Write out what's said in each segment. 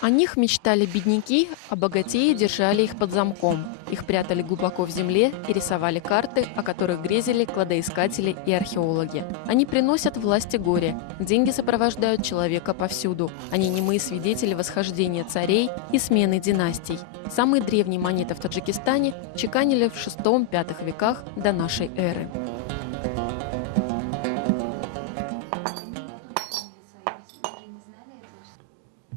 О них мечтали бедняки, а богатеи держали их под замком. Их прятали глубоко в земле и рисовали карты, о которых грезили кладоискатели и археологи. Они приносят власти горе. Деньги сопровождают человека повсюду. Они немые свидетели восхождения царей и смены династий. Самые древние монеты в Таджикистане чеканили в VI-V веках до нашей эры.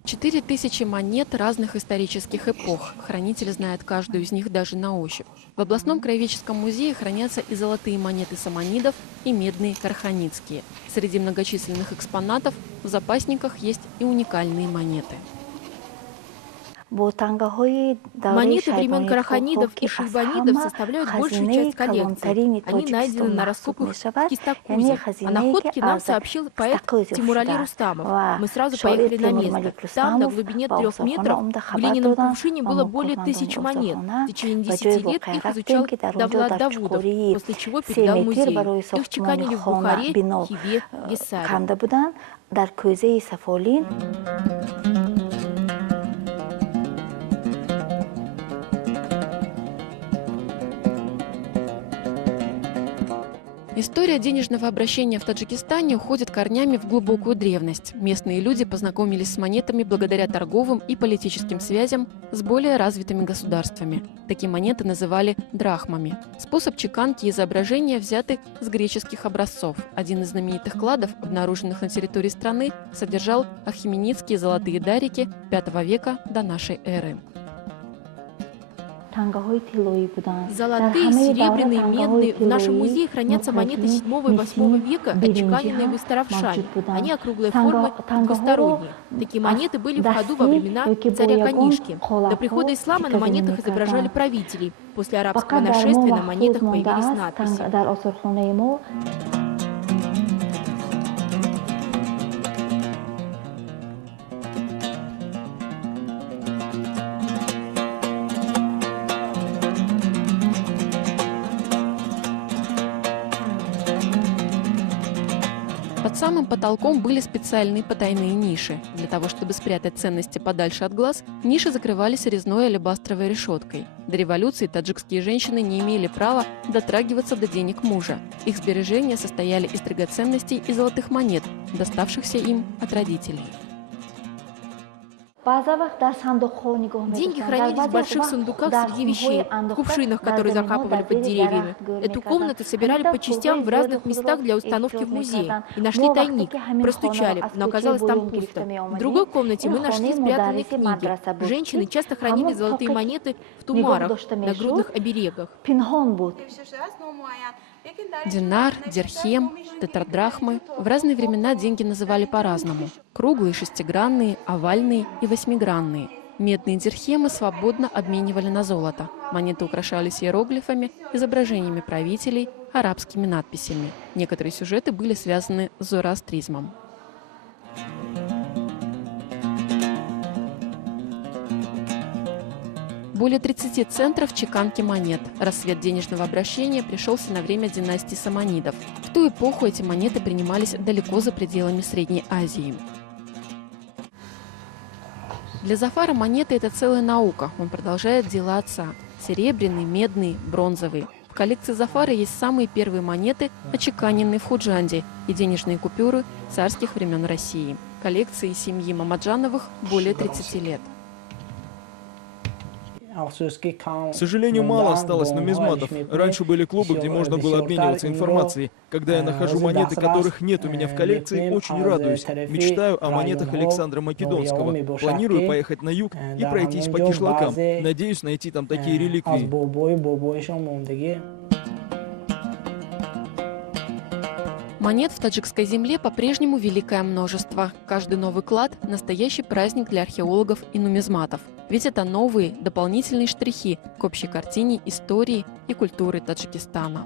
4000 монет разных исторических эпох. Хранитель знает каждую из них даже на ощупь. В областном краеведческом музее хранятся и золотые монеты саманидов, и медные карханидские. Среди многочисленных экспонатов в запасниках есть и уникальные монеты. Монеты времен караханидов и шейбанидов составляют большую часть коллекции. Они найдены на раскопках в Кистакузе. О находке нам сообщил поэт Тимурали Рустамов. Мы сразу поехали на место. Там, на глубине 3 метров, в глиняном кувшине было более 1000 монет. В течение 10 лет их изучал Давлат Давудов, после чего передал музею. Их чеканили в Бухаре, Хиве, Гессаре. История денежного обращения в Таджикистане уходит корнями в глубокую древность. Местные люди познакомились с монетами благодаря торговым и политическим связям с более развитыми государствами. Такие монеты называли драхмами. Способ чеканки и изображения взяты с греческих образцов. Один из знаменитых кладов, обнаруженных на территории страны, содержал ахименидские золотые дарики V века до нашей эры. Золотые, серебряные, медные. В нашем музее хранятся монеты VII и VIII века, отчеканенные в Истаравшане. Они округлой формы, двусторонние. Такие монеты были в ходу во времена царя Канишки. До прихода ислама на монетах изображали правителей. После арабского нашествия на монетах появились надписи. Под самым потолком были специальные потайные ниши. Для того, чтобы спрятать ценности подальше от глаз, ниши закрывались резной алебастровой решеткой. До революции таджикские женщины не имели права дотрагиваться до денег мужа. Их сбережения состояли из драгоценностей и золотых монет, доставшихся им от родителей. Деньги хранились в больших сундуках среди вещей, в кувшинах, которые закапывали под деревьями. Эту комнату собирали по частям в разных местах для установки в музее. И нашли тайник. Простучали, но оказалось там пусто. В другой комнате мы нашли спрятанные книги. Женщины часто хранили золотые монеты в тумарах, на грудных оберегах. Динар, дирхем, тетрадрахмы. В разные времена деньги называли по-разному. Круглые, шестигранные, овальные и восьмигранные. Медные дирхемы свободно обменивали на золото. Монеты украшались иероглифами, изображениями правителей, арабскими надписями. Некоторые сюжеты были связаны с зороастризмом. Более 30 центров чеканки монет. Рассвет денежного обращения пришелся на время династии саманидов. В ту эпоху эти монеты принимались далеко за пределами Средней Азии. Для Зафара монеты – это целая наука. Он продолжает дело отца. Серебряные, медные, бронзовые. В коллекции Зафара есть самые первые монеты, очеканенные в Худжанде, и денежные купюры царских времен России. Коллекции семьи Мамаджановых более 30 лет. К сожалению, мало осталось нумизматов. Раньше были клубы, где можно было обмениваться информацией. Когда я нахожу монеты, которых нет у меня в коллекции, очень радуюсь. Мечтаю о монетах Александра Македонского. Планирую поехать на юг и пройтись по кишлакам. Надеюсь найти там такие реликвии. Монет в таджикской земле по-прежнему великое множество. Каждый новый клад – настоящий праздник для археологов и нумизматов. Ведь это новые, дополнительные штрихи к общей картине истории и культуры Таджикистана.